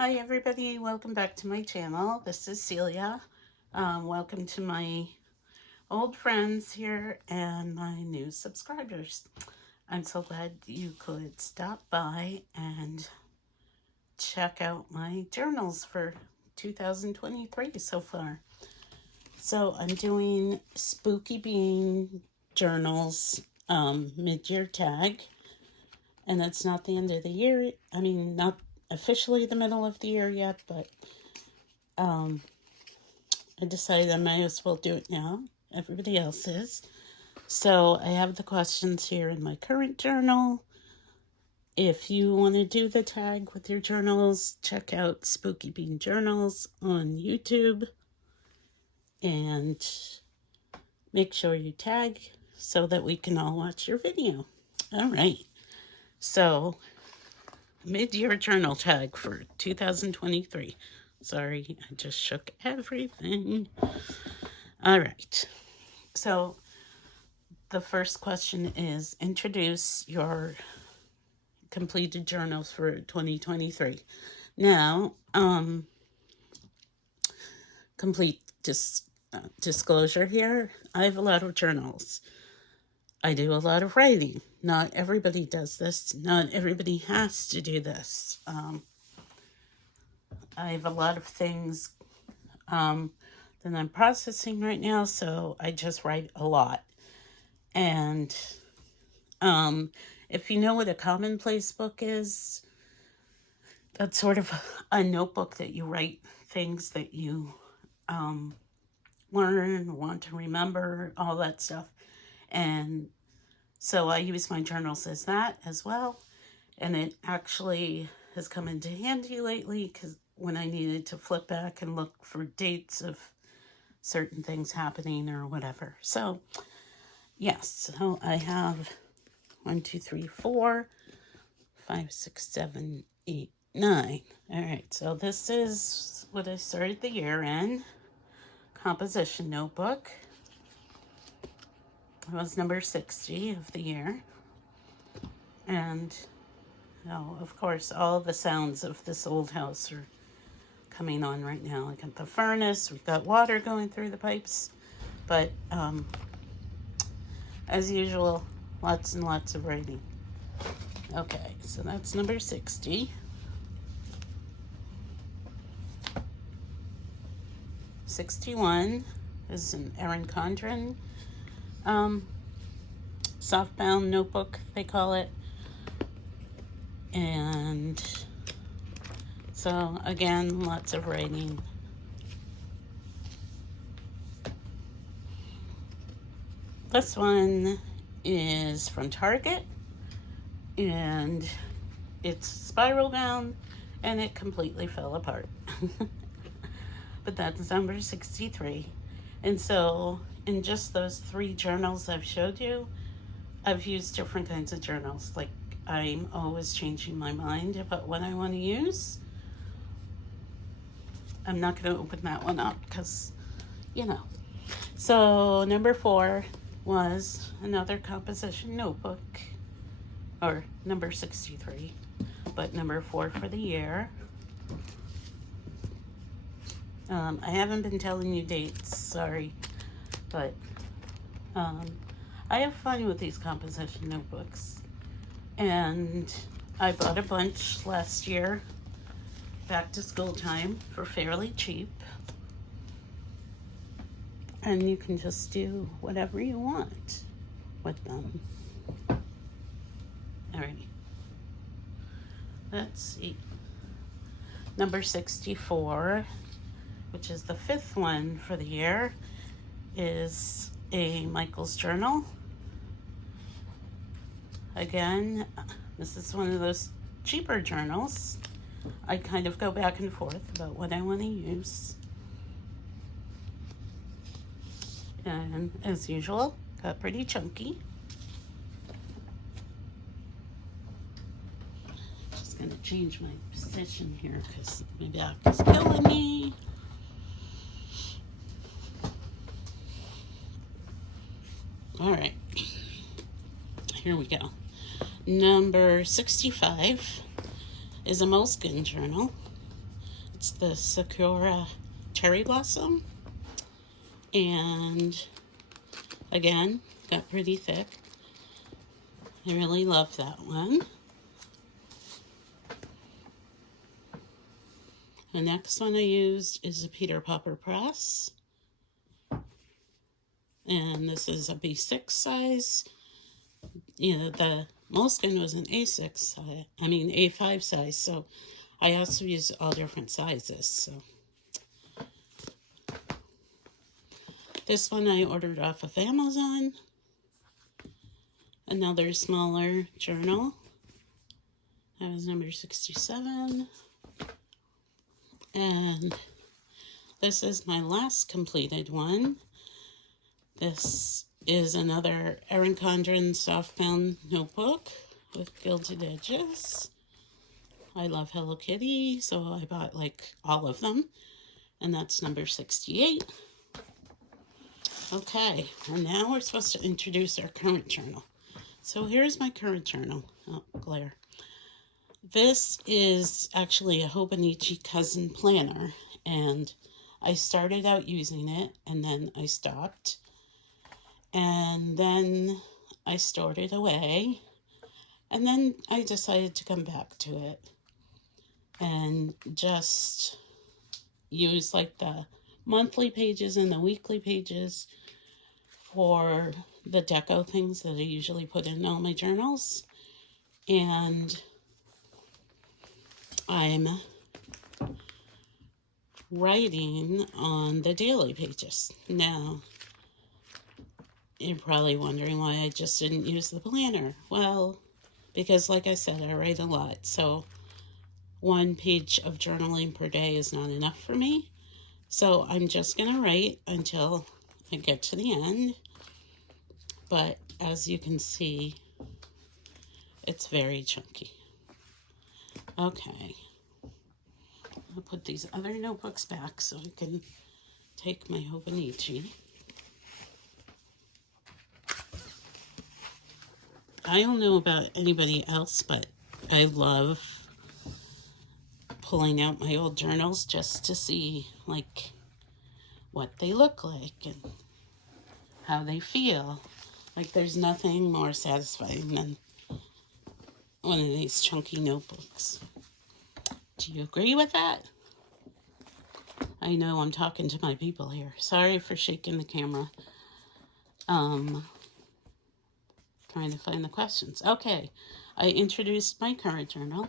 Hi everybody, welcome back to my channel. This is Celia. Welcome to my old friends here and my new subscribers. I'm so glad you could stop by and check out my journals for 2023 so far. So I'm doing Spooky Bean journals mid-year tag, and it's not the end of the year. I mean, not officially the middle of the year yet, but I decided I might as well do it now. Everybody else is. So I have the questions here in my current journal. If you want to do the tag with your journals, check out Spooky Bean Journals on YouTube. And make sure you tag so that we can all watch your video. All right. So mid-year journal tag for 2023. Sorry, I just shook everything. All right. So the first question is introduce your completed journals for 2023. Now, complete disclosure here. I have a lot of journals. I do a lot of writing. Not everybody does this. Not everybody has to do this. I have a lot of things that I'm processing right now, so I just write a lot. And if you know what a commonplace book is, that's sort of a notebook that you write things that you learn, want to remember, all that stuff. And so I use my journals as that as well. And it actually has come into handy lately because when I needed to flip back and look for dates of certain things happening or whatever. So, yes, so I have 1, 2, 3, 4, 5, 6, 7, 8, 9. All right, so this is what I started the year in. Composition notebook. It was number 60 of the year. And, of course, all the sounds of this old house are coming on right now. I got the furnace, we've got water going through the pipes. But, as usual, lots and lots of writing. Okay, so that's number 60. 61 is an Erin Condren softbound notebook, they call it. And so, again, lots of writing. This one is from Target, and it's spiral bound, and it completely fell apart. But that's number 63. And so, in just those 3 journals I've showed you, I've used different kinds of journals. Like, I'm always changing my mind about what I want to use. I'm not going to open that one up because, So, number 4 was another composition notebook, or number 63, but number 4 for the year. I haven't been telling you dates, sorry, but I have fun with these composition notebooks. And I bought a bunch last year, back to school time, for fairly cheap. And you can just do whatever you want with them. Alrighty. Let's see. Number 64, which is the 5th one for the year, is a Michael's journal. Again, this is one of those cheaper journals. I kind of go back and forth about what I want to use. And as usual, got pretty chunky. Just gonna change my position here because my back is killing me. All right, here we go. Number 65 is a Moleskine journal. It's the Sakura Cherry Blossom. And again, got pretty thick. I really love that one. The next one I used is a Peter Popper Press. And this is a B6 size. You know, the moleskin was an A6 size, A5 size, so I also use all different sizes. So this one I ordered off of Amazon. Another smaller journal. That was number 67. And this is my last completed one. This is another Erin Condren softbound notebook with gilded edges. I love Hello Kitty, so I bought like all of them. And that's number 68. Okay, and now we're supposed to introduce our current journal. So here's my current journal. Oh, glare. This is actually a Hobonichi Cousin planner, and I started out using it, and then I stopped. And then I stored it away, and then I decided to come back to it and just use like the monthly pages and the weekly pages for the deco things that I usually put in all my journals. And I'm writing on the daily pages. Now, you're probably wondering why I just didn't use the planner. Well, because like I said, I write a lot. So 1 page of journaling per day is not enough for me. So I'm just going to write until I get to the end. But as you can see, it's very chunky. Okay. I'll put these other notebooks back so I can take my Hobonichi. I don't know about anybody else, but I love pulling out my old journals just to see like what they look like and how they feel. Like there's nothing more satisfying than one of these chunky notebooks. Do you agree with that? I know I'm talking to my people here. Sorry for shaking the camera. Trying to find the questions. Okay, I introduced my current journal.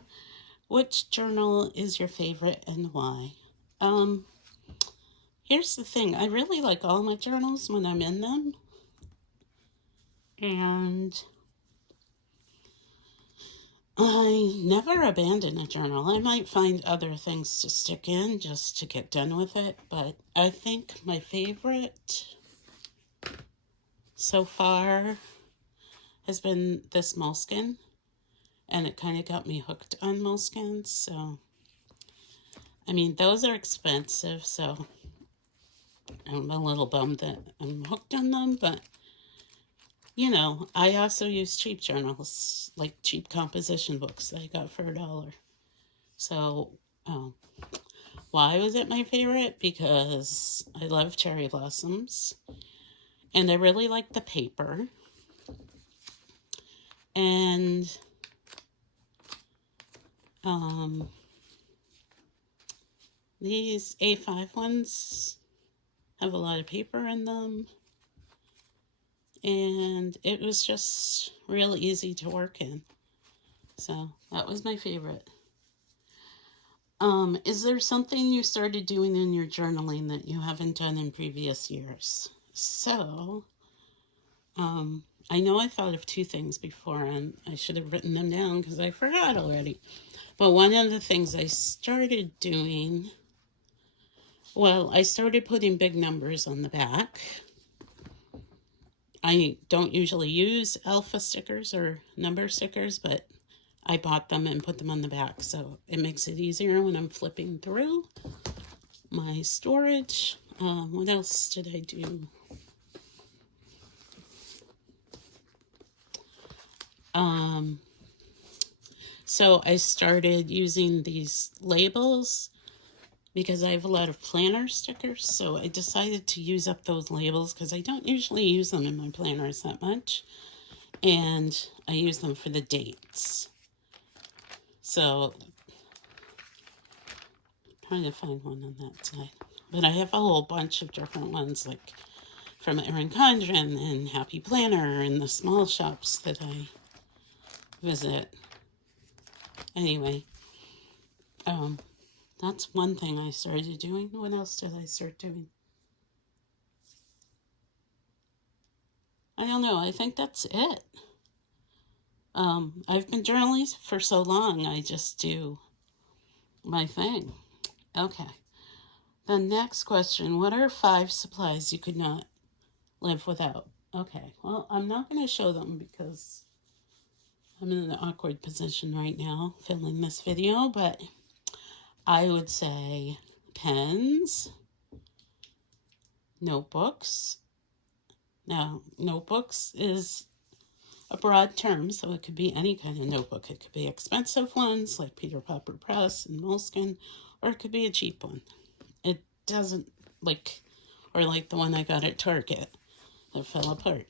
Which journal is your favorite and why? Here's the thing. I really like all my journals when I'm in them. And I never abandon a journal. I might find other things to stick in just to get done with it. But I think my favorite so far has been this moleskin. And it kind of got me hooked on moleskins. So, I mean, those are expensive. So, I'm a little bummed that I'm hooked on them. But, you know, I also use cheap journals, like cheap composition books that I got for $1. So, why was it my favorite? Because I love cherry blossoms. And I really like the paper. And these A5 ones have a lot of paper in them. And it was just real easy to work in. So that was my favorite. Is there something you started doing in your journaling that you haven't done in previous years? So, I know I thought of 2 things before, and I should have written them down because I forgot already. But one of the things I started doing, well, I started putting big numbers on the back. I don't usually use alpha stickers or number stickers, but I bought them and put them on the back, so it makes it easier when I'm flipping through my storage. What else did I do? So I started using these labels because I have a lot of planner stickers, so I decided to use up those labels because I don't usually use them in my planners that much, and I use them for the dates. So, trying to find one on that side. But I have a whole bunch of different ones, like from Erin Condren and Happy Planner and the small shops that I visit. Anyway, that's one thing I started doing. What else did I start doing? I don't know. I think that's it. I've been journaling for so long, I just do my thing. Okay. The next question, what are 5 supplies you could not live without? Okay, well, I'm not going to show them because I'm in an awkward position right now filming this video, but I would say pens, notebooks. Now, notebooks is a broad term, so it could be any kind of notebook. It could be expensive ones like Peter Piper Press and Moleskine, or it could be a cheap one. It doesn't or like the one I got at Target that fell apart.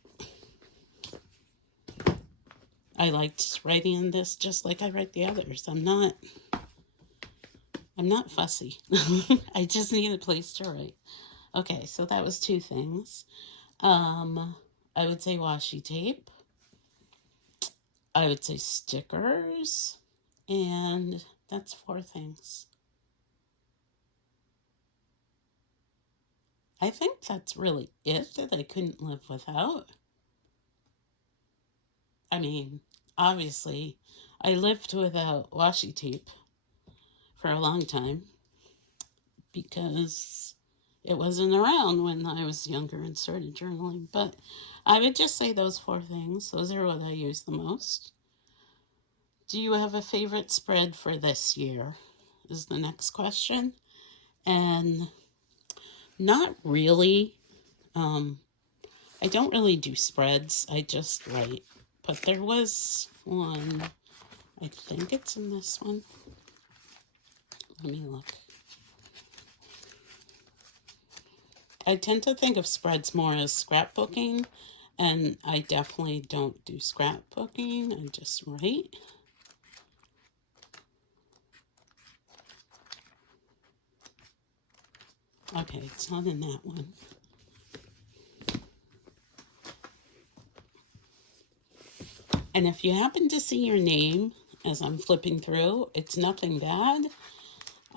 I liked writing in this just like I write the others. I'm not fussy. I just need a place to write. Okay, so that was 2 things. I would say washi tape. I would say stickers. And that's 4 things. I think that's really it that I couldn't live without. I mean, obviously, I lived without washi tape for a long time because it wasn't around when I was younger and started journaling. But I would just say those 4 things. Those are what I use the most. Do you have a favorite spread for this year? Is the next question. And not really. I don't really do spreads. I just write. But there was one. I think it's in this one. Let me look. I tend to think of spreads more as scrapbooking, and I definitely don't do scrapbooking. I just write. Okay, it's not in that one. And if you happen to see your name as I'm flipping through, it's nothing bad.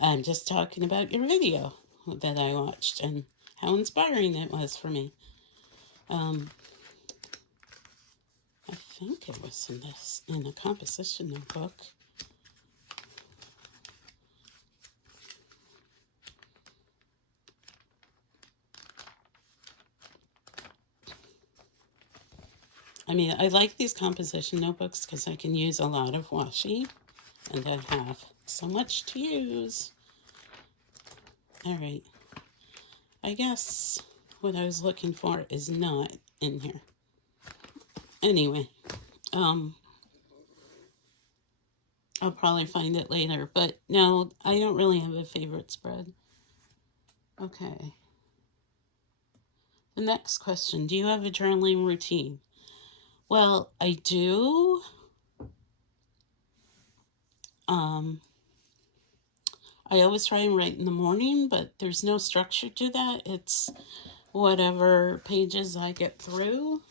I'm just talking about your video that I watched and how inspiring it was for me. I think it was in a composition notebook. I mean, I like these composition notebooks because I can use a lot of washi, and I have so much to use. All right. I guess what I was looking for is not in here. Anyway, I'll probably find it later, but no, I don't really have a favorite spread. Okay. The next question, do you have a journaling routine? Well, I do. I always try and write in the morning, but there's no structure to that. It's whatever pages I get through.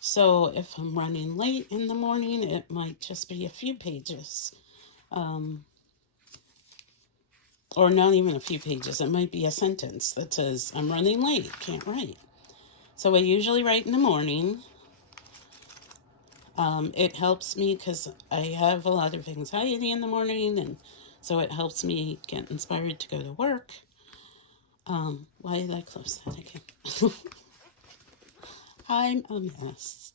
So if I'm running late in the morning, it might just be a few pages. Or not even a few pages. It might be a sentence that says, I'm running late, can't write. So I usually write in the morning. It helps me because I have a lot of anxiety in the morning, and so it helps me get inspired to go to work. Why did I close that again? I'm a mess.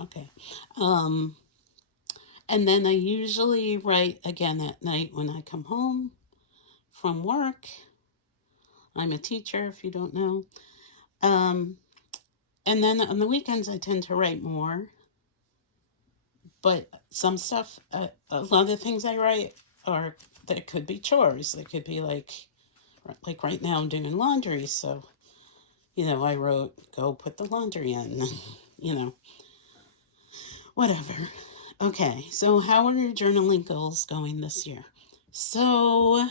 Okay. And then I usually write again at night when I come home from work. I'm a teacher, if you don't know. And then on the weekends, I tend to write more. But some stuff, a lot of things I write or that could be chores. It could be like right now I'm doing laundry, so I wrote, go put the laundry in, whatever. Okay, so how are your journaling goals going this year? So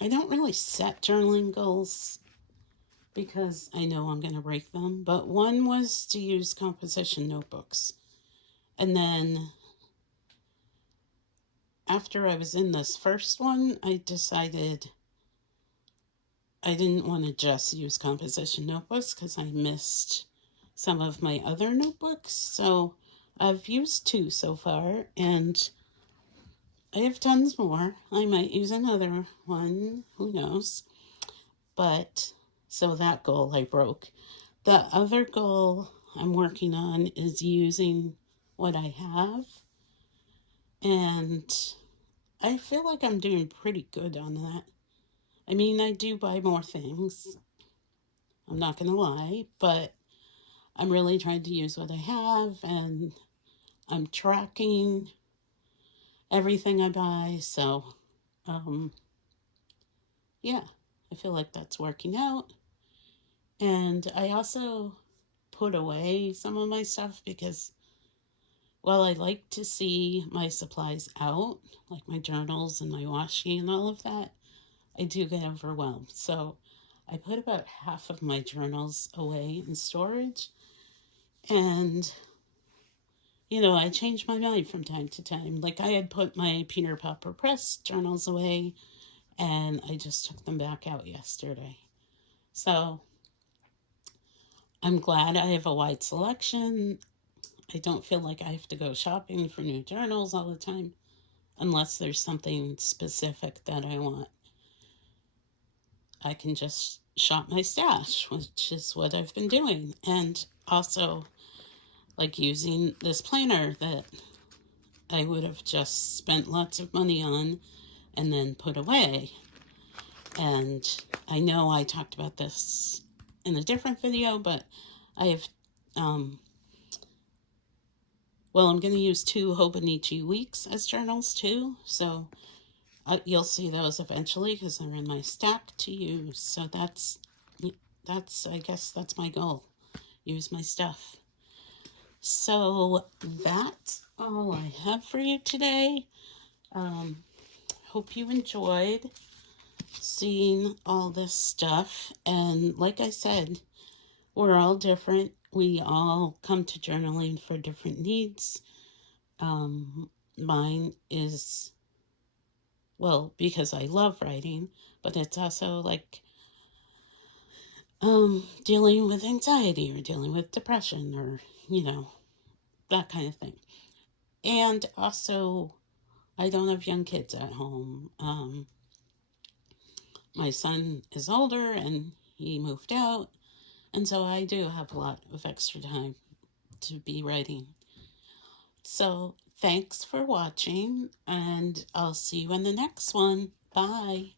I don't really set journaling goals because I know I'm going to break them, but one was to use composition notebooks. And then after I was in this first one, I decided I didn't want to just use composition notebooks because I missed some of my other notebooks. So I've used 2 so far, and I have tons more. I might use another one, who knows. But so that goal I broke. The other goal I'm working on is using what I have, and I feel like I'm doing pretty good on that. I mean, I do buy more things, I'm not going to lie, but I'm really trying to use what I have, and I'm tracking everything I buy. So, yeah, I feel like that's working out. And I also put away some of my stuff because, well, I like to see my supplies out, like my journals and my washi and all of that. I do get overwhelmed. So I put about half of my journals away in storage. And, I change my mind from time to time. Like I had put my Peter Popper Press journals away, and I just took them back out yesterday. So I'm glad I have a wide selection. I don't feel like I have to go shopping for new journals all the time unless there's something specific that I want. I can just shop my stash, which is what I've been doing. And also, like using this planner that I would have just spent lots of money on and then put away. And I know I talked about this in a different video, but I have, I'm going to use 2 Hobonichi weeks as journals too. So you'll see those eventually because they're in my stack to use. So I guess that's my goal. Use my stuff. So that's all I have for you today. Hope you enjoyed seeing all this stuff. And like I said, we're all different. We all come to journaling for different needs. Mine is, well, because I love writing, but it's also like dealing with anxiety or dealing with depression or, that kind of thing. And also, I don't have young kids at home. My son is older and he moved out, and so I do have a lot of extra time to be writing. So thanks for watching, and I'll see you in the next one. Bye.